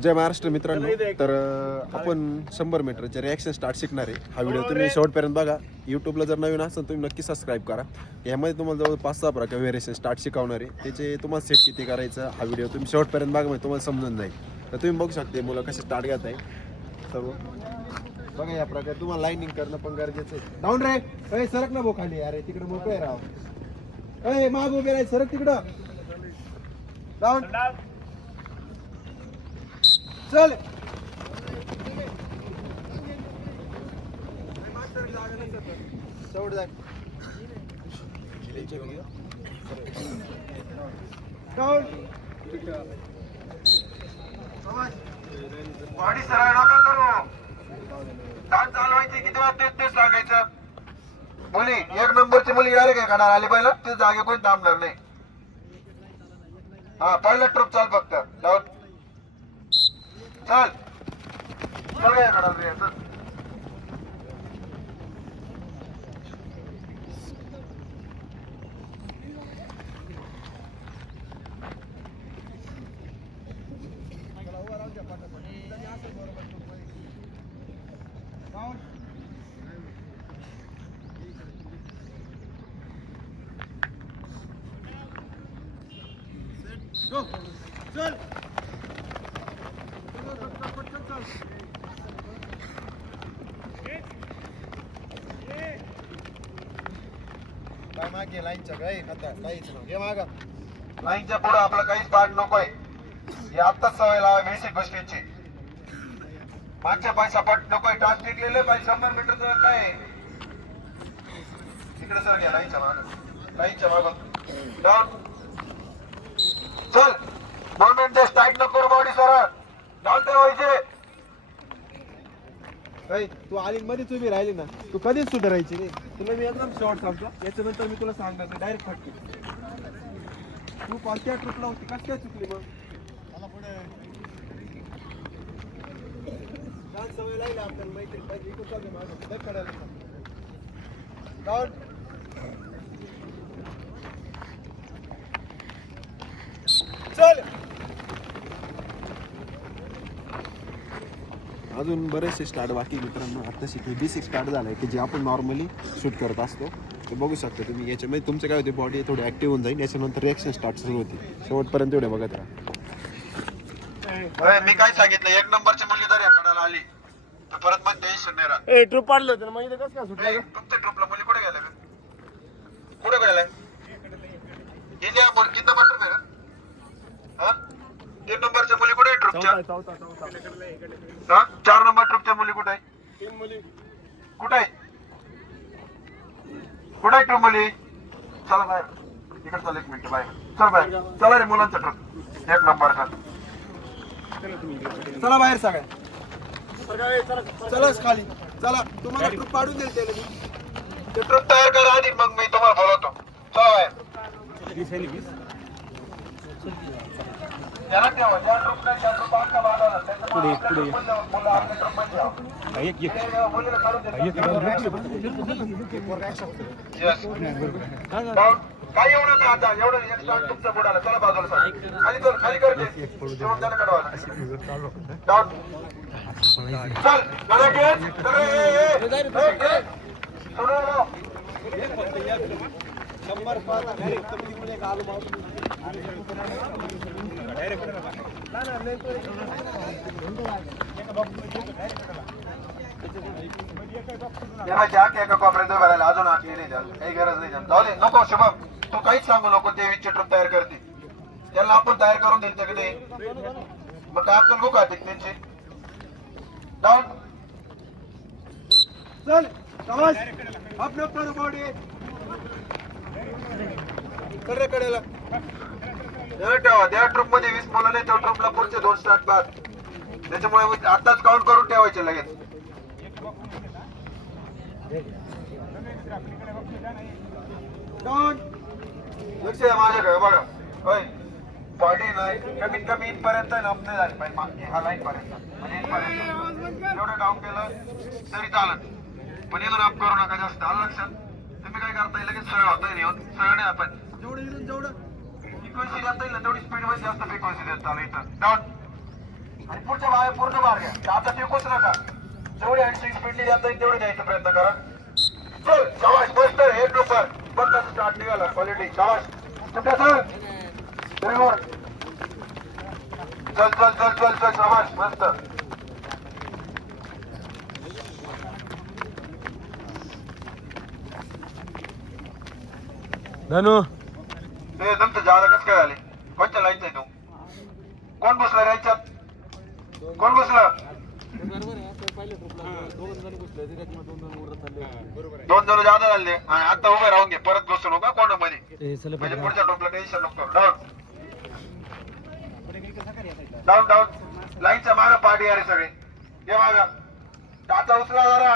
जय महाराष्ट्र मित्रांनो. तर अं, आपण शंभर मीटरचे रिॲक्शन स्टार्ट शिकणार आहे. हा व्हिडिओ तुम्ही शेवटपर्यंत बघा. यूट्यूबला जर नवीन असेल तुम्ही नक्की सबस्क्राईब करा. यामध्ये तुम्हाला जवळ पाच सहा प्रकार व्हेरिएशन स्टार्ट शिकवणार आहे. त्याचे तुम्हाला सेट किती करायचं हा व्हिडिओ तुम्ही शेवटपर्यंत बघा म्हणजे तुम्हाला समजून जाईल. तर तुम्ही बघू शकते मुलं कसे स्टार्ट घेत आहे सर्व बघा या प्रकारे. तुम्हाला लाईनिंग करणं पण गरजेचं आहे. डाऊन रे. अय सरक ना भाऊ खाली. अरे तिकडे मोकळे राव अय माग उभे राह. सरक तिकडं. डाऊन चल. शेवट बॉडी सरळ नका करू. ताण चालवायची किती वेळा तेच तेच सांगायचं मुली एक नंबरची मुली आले काय करणार आली पहिला? ते जागे कोणी थांबणार नाही. हा पहिला ट्रूप चाल फक्त. जाऊन चल. चल काय काढा रे चल. चल काय मागे लाईनच्या काही खाता काहीच नाही घे मागा. लाईनच्या पुढे आपलं काहीच पाठ नकोय हे आत्ताच सवय लावा बेसिक गोष्टींची मागच्या पैसा पट नकोय टाच टिकलेले पाहिजे शंभर मीटरचं काय तिकडे सर घ्या लाईनच्या माग. लाईनच्या माग. चल. दोन मिनिटं स्टार्ट नको बॉडी सरळ डाऊन ठेवायचे अय तू आली मध्येच उभी राहिली ना तू कधीच सुधारायची नाही तुला मी एकदम शॉर्ट सांगतो याच्यानंतर मी तुला सांगणार नाही डायरेक्ट फटके तू कोणत्या ट्रिपला होती कस काय चुकली मग मला छान सवय लागली आपल्याला माहिती आहे. पाहिजे इकडं चालू मागं. लय सांग. Down. चल अजून बरेचसे स्टार्ट बाकी मित्रांनो. आता शिकवे बेसिक स्टार्ट झालाय की जे आपण नॉर्मली शूट करत असतो. ते बघू शकता तुम्ही याच्यामध्ये तुमचं काय होते बॉडी थोडी ऍक्टिव्ह होऊन जाईल. याच्यानंतर रिॲक्शन स्टार्ट सुरू होते शेवटपर्यंत एवढे बघत राहा. मी काय सांगितलं? एक नंबरची मुलगी जर याकडे आली तर परत मग टेन्शन नाही राहत. ए ट्रूप पाडलं होतं ना? मग इथं कसं काय सुटलं ए, तुमच्या ट्रिपला मुली कुठे गेल्या ग? कुठे गेल्या? इंडिया मुल किती नंबर ट्रिप आहे का? हा? तीन नंबरच्या मुली आहे ट्रिपच्या हा? चार नंबर ट्रिपच्या मुली कुठे आहे कुठे आहे कुठे आहे ट्रिप मुली? चला बाहेर. इकडे चल एक मिनिट बाहेर. चल बाहेर. चला. रे मुलांचा ट्रिप एक नंबरचा चला बाहेर सगळ्या चलाच खाली. चला तुम्हाला ट्रूप पाडून देईल त्याला मी. ते ट्रिप तयार करा आधी मग मी तुम्हाला बोलवतो. चला बाहेर. पुढे पुढे ठेवा. काय येऊ नका आता एवढं तुमचं बुडाला चला बाजूला खाली कर खाली कर शंभर पाच direct देवाच्या आत एका कोपऱ्यात उभं राहिला अजून आखली नाही झालं काही गरज नाही झालं. जाऊ दे नको शुभम तू काहीच सांगू नको देवीची ट्रिप तयार करते त्याला आपण तयार करून द्यायचं की मग काय आपण बघू आता त्यांची. डाऊन चल समज आपलं बॉडी कडेला देव ठेवा त्या ट्रूपमध्ये वीस मुलं नाही त्या ट्रूपला पुढचे दोन स्टार्ट बाद त्याच्यामुळे आताच काउंट करून ठेवायचे लगेच. डाऊन लक्ष द्या माझ्याकडे बघा. होय. बॉडी नाही. कमीत कमी इथपर्यंत नपणे झाली पाहिजे. मागची हा लाईन पर्यंत म्हणजे इथपर्यंत. एवढं डाऊन केलं तरी चालत. पण येऊन अप करू नका जास्त. आलं लक्षात? तुम्ही काय करताय? लगेच सरळ होता येऊन सरळ नाही आपण जेवढं येईल तेवढं. फ्रिक्वेन्सी जास्त येईल तेवढी स्पीडमध्ये जास्त फ्रिक्वेन्सी देत चालू इथं डाऊन आणि पुढच्या मागे पूर्ण मार घ्या आता टिकूच नका जेवढी हँडशिंग स्पीडली जाता येईल तेवढे द्यायचा प्रयत्न करा चल शाबाश मस्त एक नंबर बघ स्टार्ट निघाला क्वालिटी शाबाश कुठे सर बरोबर चल चल चल चल चल शाबाश मस्त धनु। ते तुमचं जादा कसं काय झाले? कोणत्या लाईनचा आहे तू? कोण बसला याच्यात? कोण बसला? दोन जण जादा झाले. आणि आता उभे राहून घे परत बसू नका कोणमध्ये म्हणजे पुढच्या टोपला टेन्शन नको डाऊन डाऊन डाऊन लाईनच्या मागे पाठी अरे सगळे. घे मागा टाचा उचला जरा.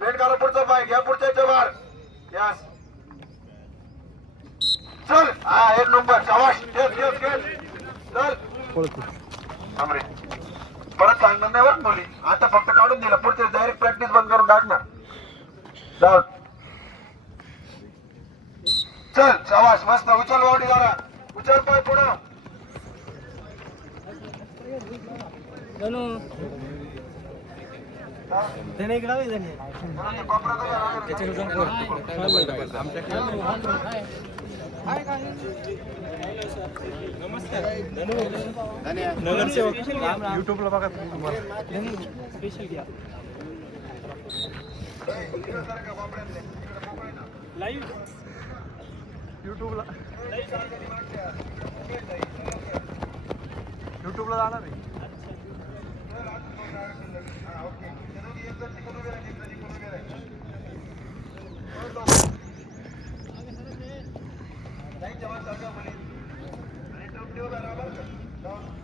बेट करा पुढचा पाय. घ्या पुढच्या बार यस चल हा एक नंबर येस चल. थांब रे. परत सांगणार नाही बरं मुली? आता फक्त काढून दिला. पुढचे डायरेक्ट प्रॅक्टिस बंद करून टाकणार चल चल शाबाश मस्त. उचल बावडी जरा. उचल पाय पुढं. त्याने इकडे नगरसेवक युट्यूबला बघा तुम्हाला स्पेशल घ्या लाईव्ह युट्यूबला युट्यूबला जाणार आहे युट्यूबला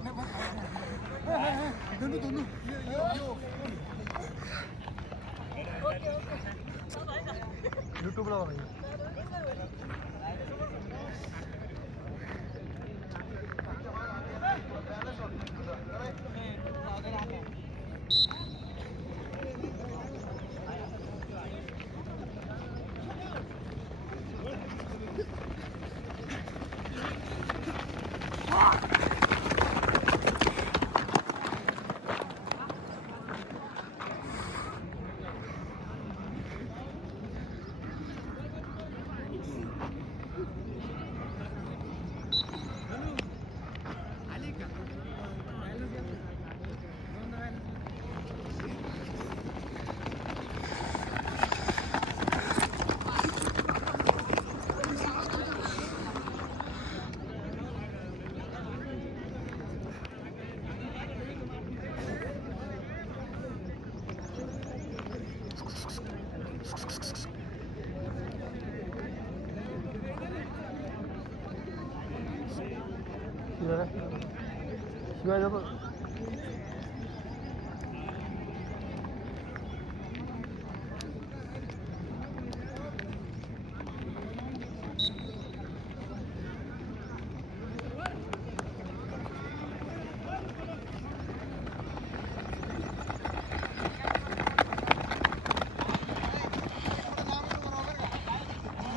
बघा जरा शिवाय जातो